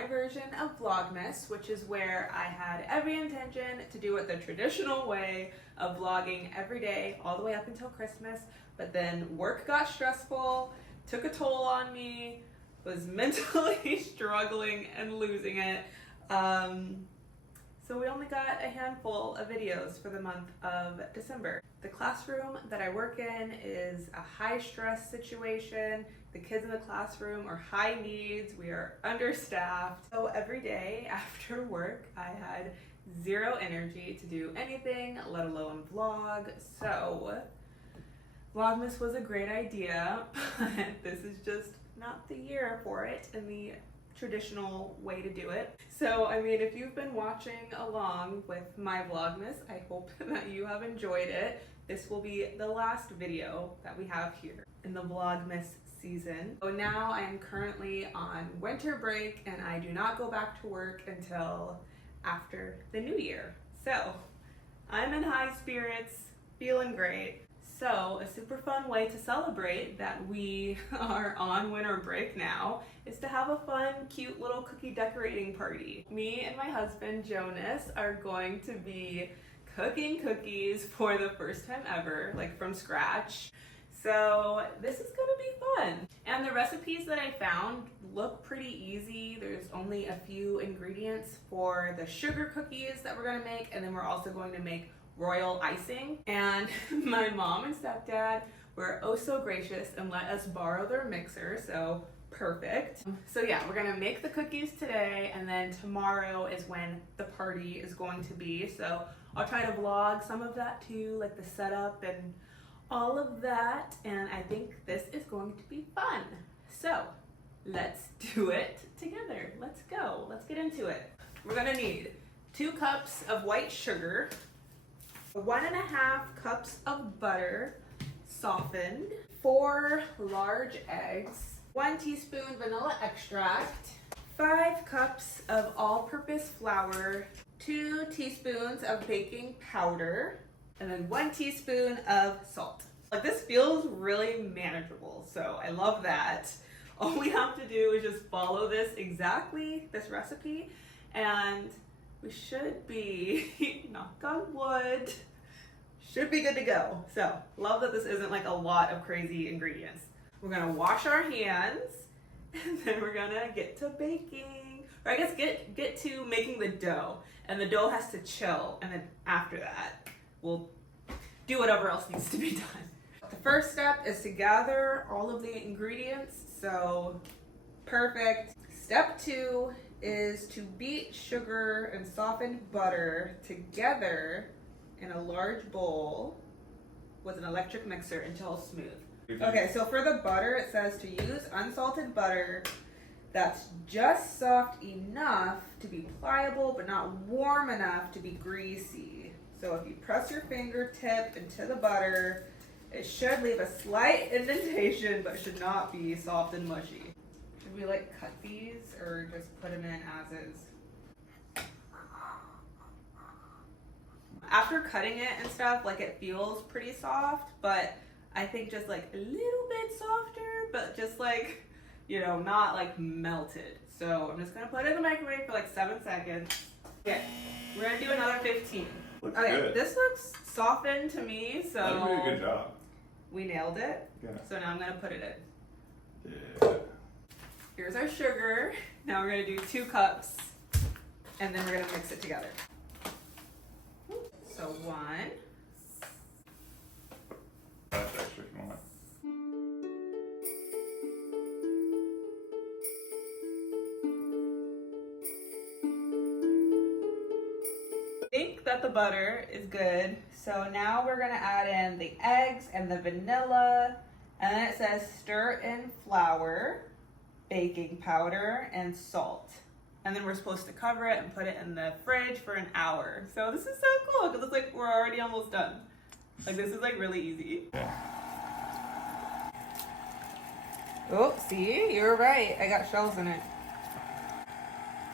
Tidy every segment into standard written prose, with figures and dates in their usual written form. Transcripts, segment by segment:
my version of Vlogmas, which is where I had every intention to do it the traditional way of vlogging every day all the way up until Christmas, but then work got stressful, took a toll on me, was mentally struggling and losing it. So we only got a handful of videos for the month of December. The classroom that I work in is a high stress situation. The kids in the classroom are high needs. We are understaffed. So every day after work, I had zero energy to do anything, let alone vlog. So Vlogmas was a great idea, but this is just not the year for it in the traditional way to do it. So, I mean, if you've been watching along with my Vlogmas, I hope that you have enjoyed it. This will be the last video that we have here in the Vlogmas season. So now I am currently on winter break and I do not go back to work until after the new year. So, I'm in high spirits, feeling great. So, a super fun way to celebrate that we are on winter break now is to have a fun, cute little cookie decorating party. Me and my husband, Jonas, are going to be cooking cookies for the first time ever, like from scratch. So, this is gonna be fun. And the recipes that I found look pretty easy. There's only a few ingredients for the sugar cookies that we're gonna make, and then we're also going to make royal icing. And my mom and stepdad were oh so gracious and let us borrow their mixer, so perfect. So yeah, we're gonna make the cookies today, and then tomorrow is when the party is going to be. So I'll try to vlog some of that too, like the setup and all of that, and I think this is going to be fun. So let's do it together. Let's go, let's get into it. We're gonna need 2 cups of white sugar, 1.5 cups of butter, softened, 4 large eggs, 1 teaspoon vanilla extract, 5 cups of all-purpose flour, 2 teaspoons of baking powder, and then 1 teaspoon of salt. Like, this feels really manageable, so I love that. All we have to do is just follow this recipe, and we should be, knock on wood, should be good to go. So, love that this isn't like a lot of crazy ingredients. We're gonna wash our hands, and then we're gonna get to baking. Or I guess get to making the dough. And the dough has to chill, and then after that, we'll do whatever else needs to be done. The first step is to gather all of the ingredients, so perfect. Step 2 is to beat sugar and softened butter together in a large bowl with an electric mixer until smooth. Okay, so for the butter, it says to use unsalted butter that's just soft enough to be pliable but not warm enough to be greasy. So if you press your fingertip into the butter, it should leave a slight indentation but should not be soft and mushy. Should we like cut these or just put them in as is? After cutting it and stuff, like, it feels pretty soft, but I think just like a little bit softer, but just like, you know, not like melted. So I'm just gonna put it in the microwave for like 7 seconds. Okay, we're gonna do another 15. Looks okay, good. This looks softened to me, so That did a good job. we nailed it. Yeah. So now I'm gonna put it in. Yeah. Here's our sugar. Now we're gonna do 2 cups, and then we're gonna mix it together. So 1. That's extra if you want. I think that the butter is good. So now we're gonna add in the eggs and the vanilla, and then it says stir in flour, baking powder, and salt. And then we're supposed to cover it and put it in the fridge for an hour. So this is so cool because it's like we're already almost done. Like, this is like really easy. Oh, see, you were right. I got shells in it.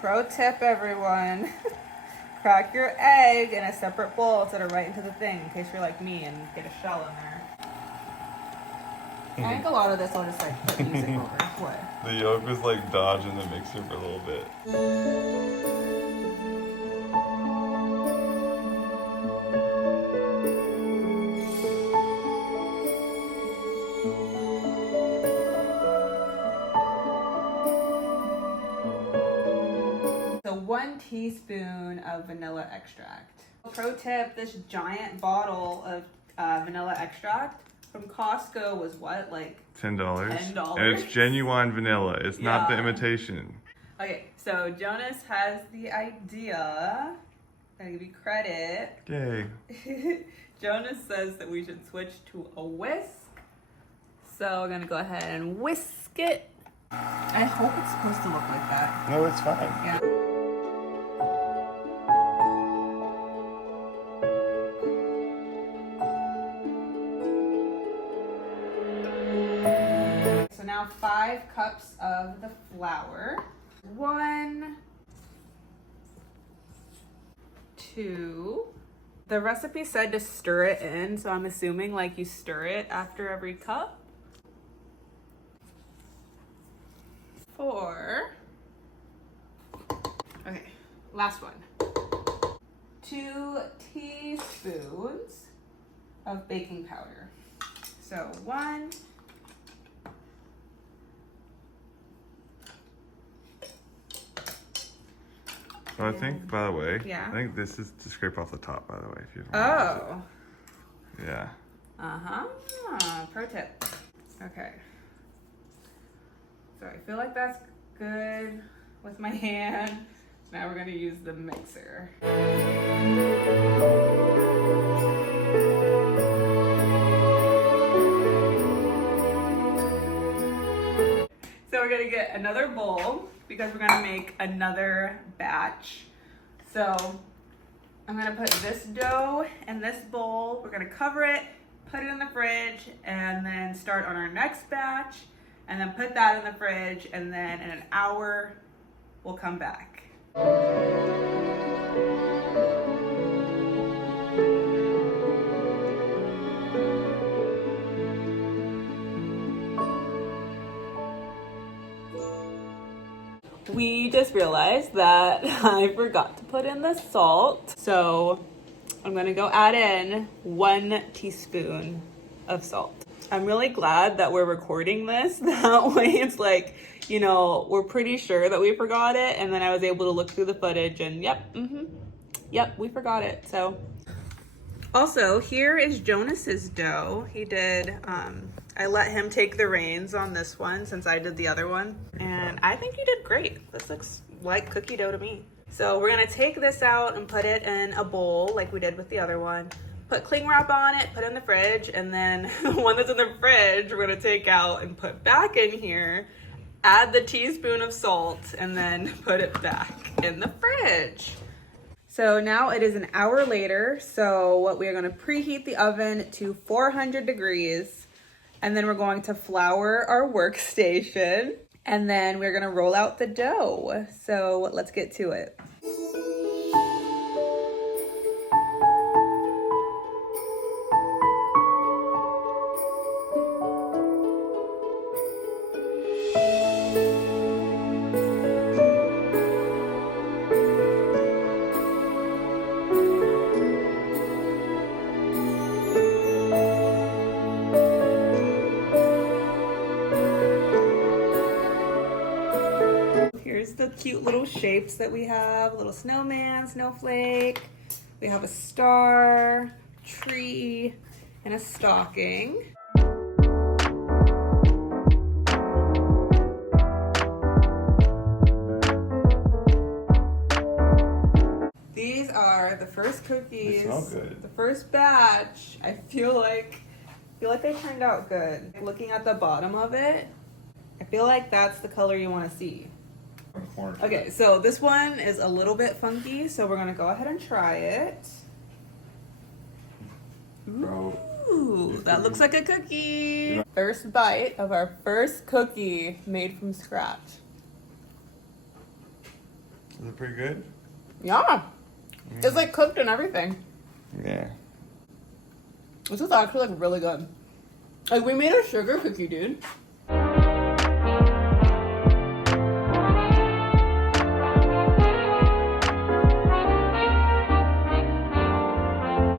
Pro tip, everyone. Crack your egg in a separate bowl instead of right into the thing, in case you're like me and get a shell in there. I think a lot of this I'll just like put music over. What? The yolk was like dodging the mixer for a little bit. So 1 teaspoon of vanilla extract. Pro tip, this giant bottle of vanilla extract from Costco was what, like $10. $10. And it's genuine vanilla. It's not the Yeah. imitation. Okay, so Jonas has the idea. Gotta give you credit. Yay. Jonas says that we should switch to a whisk. So we're gonna go ahead and whisk it. I hope it's supposed to look like that. No, it's fine. Yeah. So now 5 cups of the flour. 1, 2. The recipe said to stir it in, so I'm assuming like you stir it after every cup. 4. Okay, last one. 2 teaspoons of baking powder. So 1. So I think, by the way, Yeah. I think this is to scrape off the top, by the way. If you Oh. Yeah. Uh-huh. Pro tip. Okay. So I feel like that's good with my hand. Now we're gonna use the mixer. So we're gonna get another bowl because we're gonna make another batch. So I'm gonna put this dough in this bowl. We're gonna cover it, put it in the fridge, and then start on our next batch, and then put that in the fridge, and then in an hour, we'll come back. We just realized that I forgot to put in the salt. So I'm gonna go add in 1 teaspoon of salt. I'm really glad that we're recording this. That way it's like, you know, we're pretty sure that we forgot it. And then I was able to look through the footage and yep, we forgot it. So also here is Jonas's dough. He did, I let him take the reins on this one since I did the other one. And I think you did great. This looks like cookie dough to me. So we're gonna take this out and put it in a bowl like we did with the other one. Put cling wrap on it, put it in the fridge, and then the one that's in the fridge, we're gonna take out and put back in here, add the teaspoon of salt, and then put it back in the fridge. So now it is an hour later. So what we are gonna preheat the oven to 400 degrees, and then we're going to flour our workstation, and then we're gonna roll out the dough. So let's get to it. Here's the cute little shapes that we have. A little snowman, snowflake. We have a star, tree, and a stocking. These are the first cookies. They smell good. The first batch. I feel like they turned out good. Looking at the bottom of it, I feel like that's the color you want to see. Okay, so this one is a little bit funky, so we're gonna go ahead and try it. Ooh, that looks like a cookie. First bite of our first cookie made from scratch. Is it pretty good? Yeah, it's like cooked and everything. Yeah. This is actually like really good. Like, we made a sugar cookie, dude.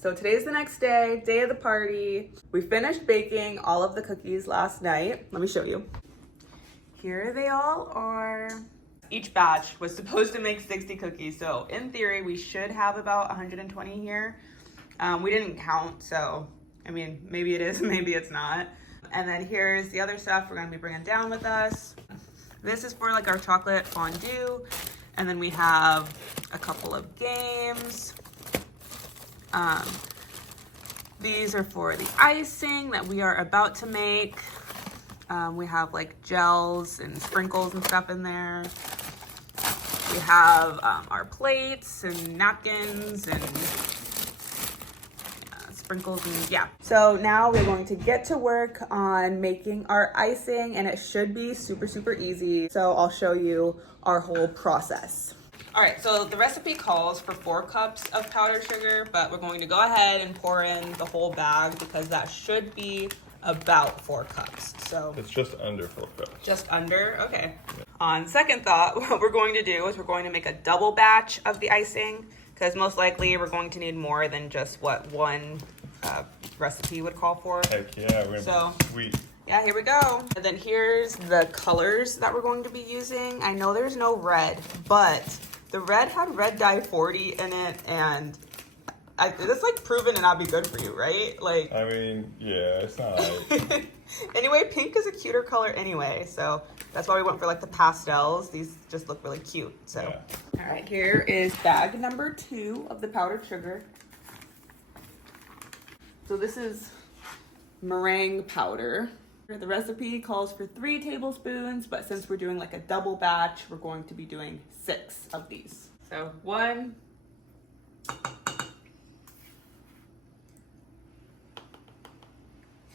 So today's the next day, day of the party. We finished baking all of the cookies last night. Let me show you. Here they all are. Each batch was supposed to make 60 cookies. So in theory, we should have about 120 here. We didn't count, so I mean, maybe it is, maybe it's not. And then here's the other stuff we're gonna be bringing down with us. This is for like our chocolate fondue. And then we have a couple of games. These are for the icing that we are about to make. We have like gels and sprinkles and stuff in there. We have our plates and napkins and sprinkles and yeah. So now we're going to get to work on making our icing, and it should be super, super easy. So I'll show you our whole process. All right, so the recipe calls for 4 cups of powdered sugar, but we're going to go ahead and pour in the whole bag because that should be about 4 cups. So It's just under 4 cups. just under, okay. Yeah. On second thought, what we're going to do is we're going to make a double batch of the icing because most likely we're going to need more than just what one recipe would call for. Heck yeah, we're So- gonna be sweet. Yeah, here we go. And then here's the colors that we're going to be using. I know there's no red, but the red had red dye 40 in it, and it's like proven to not be good for you, right? Like, I mean, yeah, it's not like... anyway, pink is a cuter color anyway, so that's why we went for like the pastels. These just look really cute. So, Yeah. all right, here is bag number 2 of the powdered sugar. So this is meringue powder. The recipe calls for 3 tablespoons, but since we're doing like a double batch, we're going to be doing 6 of these. So 1,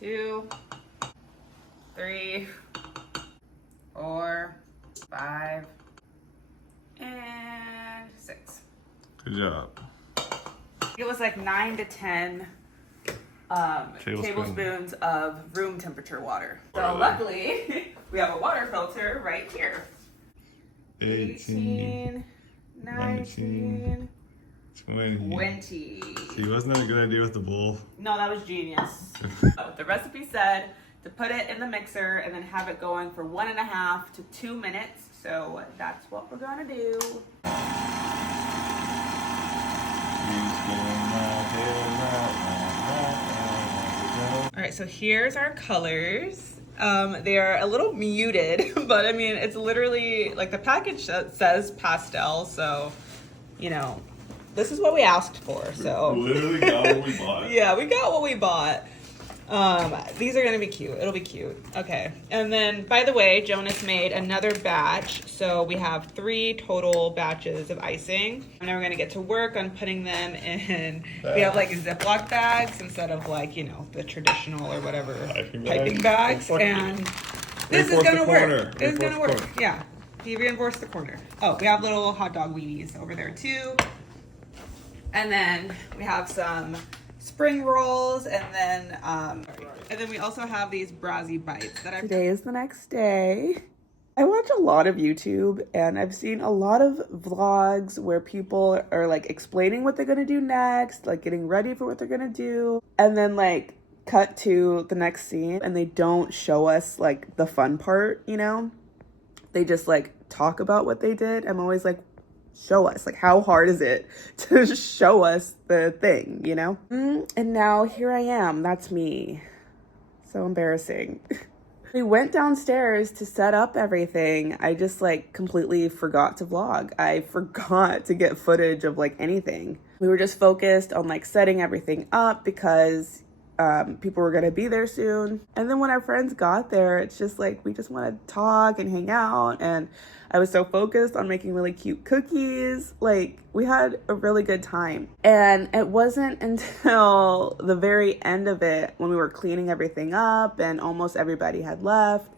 2, 3, 4, 5, and 6. Good job. It was like 9 to 10 tablespoons of room temperature water. So luckily, we have a water filter right here. 18, 19, 20. See, wasn't that a good idea with the bowl? No, that was genius. The recipe said to put it in the mixer and then have it going for 1.5 to 2 minutes. So that's what we're gonna do. All right, so here's our colors. They are a little muted, but I mean, it's literally like the package says pastel, so you know, this is what we asked for. So We literally got what we bought. yeah, we got what we bought. These are gonna be cute. It'll be cute. Okay. And then, by the way, Jonas made another batch. So we have 3 total batches of icing. And now we're gonna get to work on putting them in. We have like Ziploc bags instead of like, you know, the traditional or whatever piping bags. And this is gonna work. This is gonna work. Yeah. He reinforced the corner. Oh, we have little hot dog weenies over there too. And then we have some spring rolls, and then we also have these Brazzy bites that Today is the next day. I watch a lot of YouTube, and I've seen a lot of vlogs where people are like explaining what they're gonna do next, like getting ready for what they're gonna do, and then like cut to the next scene, and they don't show us like the fun part, you know? They just like talk about what they did. I'm always like, show us, like, how hard is it to show us the thing, you know? And now here I am. That's me. So embarrassing. We went downstairs to set up everything. I just like completely forgot to vlog. I forgot to get footage of like anything. We were just focused on like setting everything up because people were gonna be there soon. And then when our friends got there, it's just like we just want to talk and hang out, and I was so focused on making really cute cookies. Like, we had a really good time. And it wasn't until the very end of it, when we were cleaning everything up and almost everybody had left,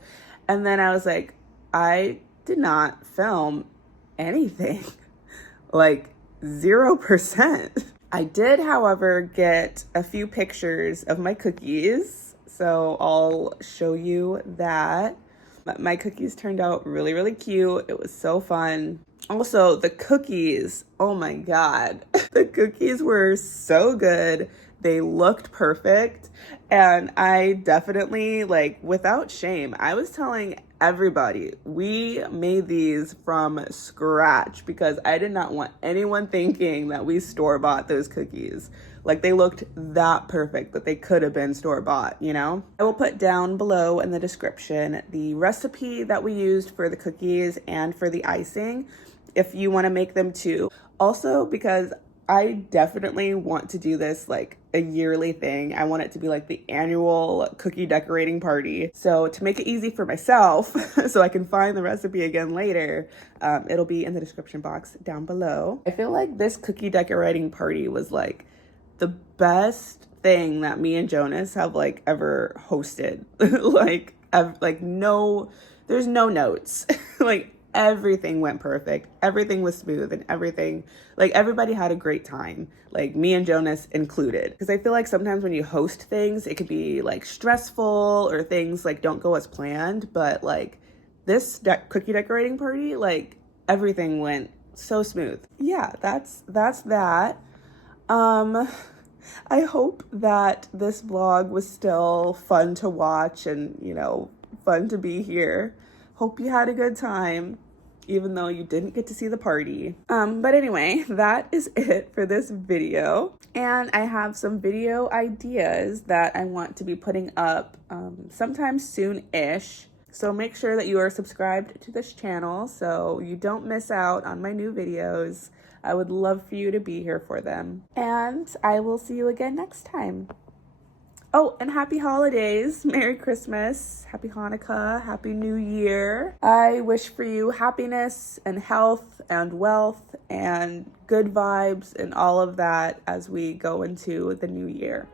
and then I was like, I did not film anything. Like 0%. I did, however, get a few pictures of my cookies. so I'll show you that. My cookies turned out really, really cute. It was so fun. Also, the cookies, oh my God. The cookies were so good. They looked perfect. And I definitely, like, without shame, I was telling everybody we made these from scratch because I did not want anyone thinking that we store-bought those cookies. Like, they looked that perfect that they could have been store-bought, you know? I will put down below in the description the recipe that we used for the cookies and for the icing if you want to make them too. Also, because I definitely want to do this like a yearly thing. I want it to be like the annual cookie decorating party. So to make it easy for myself, so I can find the recipe again later, it'll be in the description box down below. I feel like this cookie decorating party was like the best thing that me and Jonas have like ever hosted. There's no notes. Like, everything went perfect. Everything was smooth and everything, like, everybody had a great time, like me and Jonas included. Because I feel like sometimes when you host things, it could be like stressful or things like don't go as planned. But like this cookie decorating party, like everything went so smooth. Yeah, that's that. I hope that this vlog was still fun to watch and, you know, fun to be here. Hope you had a good time, even though you didn't get to see the party. But anyway, that is it for this video. And I have some video ideas that I want to be putting up sometime soon-ish. So make sure that you are subscribed to this channel so you don't miss out on my new videos. I would love for you to be here for them. And I will see you again next time. Oh, and happy holidays. Merry Christmas. Happy Hanukkah. Happy New Year. I wish for you happiness and health and wealth and good vibes and all of that as we go into the new year.